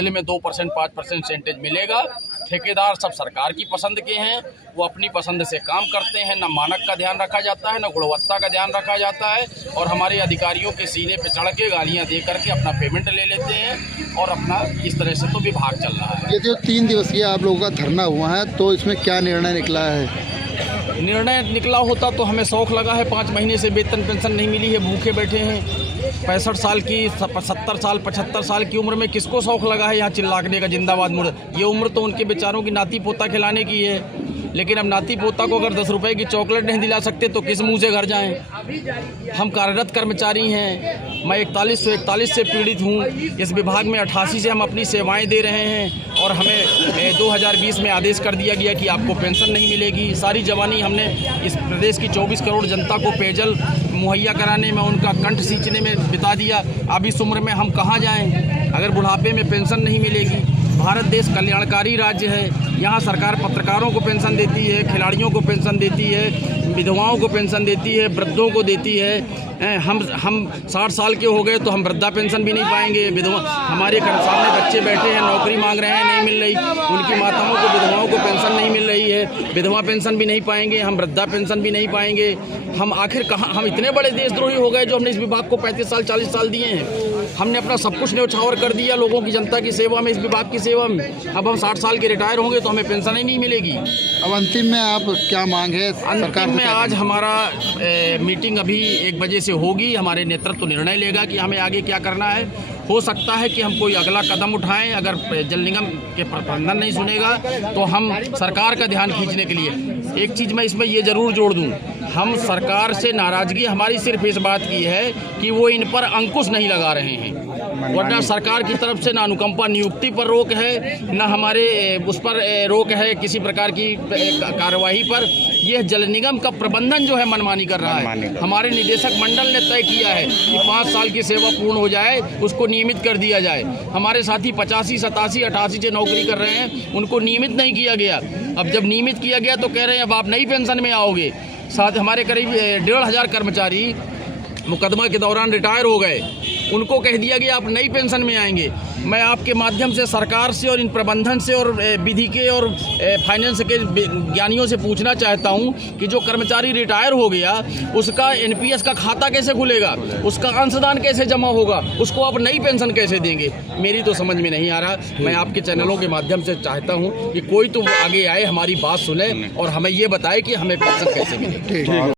जिले में 2% 5% सेंटेज मिलेगा। ठेकेदार सब सरकार की पसंद के हैं, वो अपनी पसंद से काम करते हैं। न मानक का ध्यान रखा जाता है, न गुणवत्ता का ध्यान रखा जाता है, और हमारे अधिकारियों के सीने पे चढ़ के गालियाँ दे करके अपना पेमेंट ले लेते हैं और अपना इस तरह से तो विभाग चल रहा है। ये जो 3 दिवसीय आप लोगों का धरना हुआ है, तो इसमें क्या निर्णय निकला है? निर्णय निकला होता तो हमें शौक लगा है, 5 महीने से वेतन पेंशन नहीं मिली है, भूखे बैठे हैं। 65 साल की 70 साल 75 साल की उम्र में किसको शौक लगा है यहाँ चिल्लाने का जिंदाबाद मुर्द? ये उम्र तो उनके बेचारों की नाती पोता खिलाने की है, लेकिन अब नाती पोता को अगर 10 रुपए की चॉकलेट नहीं दिला सकते तो किस मुंह से घर जाएं? हम कार्यरत कर्मचारी हैं, मैं 4141 से पीड़ित हूँ। इस विभाग में 88 से हम अपनी सेवाएं दे रहे हैं, और हमें 2020 में आदेश कर दिया गया कि आपको पेंशन नहीं मिलेगी। सारी जवानी हमने इस प्रदेश की 24 करोड़ जनता को पेयजल मुहैया कराने में, उनका कंठ सींचने में बिता दिया। अब इस उम्र में हम कहाँ जाएं अगर बुढ़ापे में पेंशन नहीं मिलेगी? भारत देश कल्याणकारी राज्य है, यहाँ सरकार पत्रकारों को पेंशन देती है, खिलाड़ियों को पेंशन देती है, विधवाओं को पेंशन देती है, वृद्धों को देती है। हम 60 साल के हो गए तो हम वृद्धा पेंशन भी नहीं पाएंगे। विधवा हमारे सामने बच्चे बैठे हैं, नौकरी मांग रहे हैं, नहीं मिल रही, उनकी माताओं को विधवाओं को पेंशन नहीं मिल रही है, विधवा पेंशन भी नहीं पाएंगे, हम वृद्धा पेंशन भी नहीं पाएंगे। हम आखिर कहाँ, हम इतने बड़े देशद्रोही हो गए जो हमने इस विभाग को 35 साल 40 साल दिए हैं। हमने अपना सब कुछ न्यौछावर कर दिया लोगों की, जनता की सेवा में, इस विभाग की सेवा में। अब हम 60 साल के रिटायर होंगे तो हमें पेंशन ही नहीं मिलेगी। अब अंतिम में आप क्या मांग है सरकार में? आज हमारा मीटिंग अभी 1 बजे से होगी। हमारे नेतृत्व निर्णय लेगा कि हमें आगे क्या करना है। हो सकता है कि हम कोई अगला कदम उठाएं, अगर जल निगम के प्रबंधन नहीं सुनेगा तो हम सरकार का ध्यान खींचने के लिए। एक चीज़ मैं इसमें ये ज़रूर जोड़ दूं, हम सरकार से नाराज़गी हमारी सिर्फ इस बात की है कि वो इन पर अंकुश नहीं लगा रहे हैं, वरना सरकार की तरफ से ना अनुकंपा नियुक्ति पर रोक है, ना हमारे उस पर रोक है किसी प्रकार की कार्यवाही पर। यह जल निगम का प्रबंधन जो है मनमानी कर रहा है। हमारे निदेशक मंडल ने तय किया है कि 5 साल की सेवा पूर्ण हो जाए उसको नियमित कर दिया जाए। हमारे साथी 85, 87, 88 से नौकरी कर रहे हैं, उनको नियमित नहीं किया गया। अब जब नियमित किया गया तो कह रहे हैं अब आप नई पेंशन में आओगे। साथ हमारे करीब 1500 कर्मचारी मुकदमा के दौरान रिटायर हो गए, उनको कह दिया गया आप नई पेंशन में आएंगे। मैं आपके माध्यम से सरकार से और इन प्रबंधन से और विधि के और फाइनेंस के ज्ञानियों से पूछना चाहता हूं कि जो कर्मचारी रिटायर हो गया उसका एनपीएस का खाता कैसे खुलेगा, उसका अंशदान कैसे जमा होगा, उसको आप नई पेंशन कैसे देंगे? मेरी तो समझ में नहीं आ रहा। मैं आपके चैनलों के माध्यम से चाहता हूँ कि कोई तो आगे आए, हमारी बात सुने और हमें ये बताए कि हमें पेंशन कैसे मिले।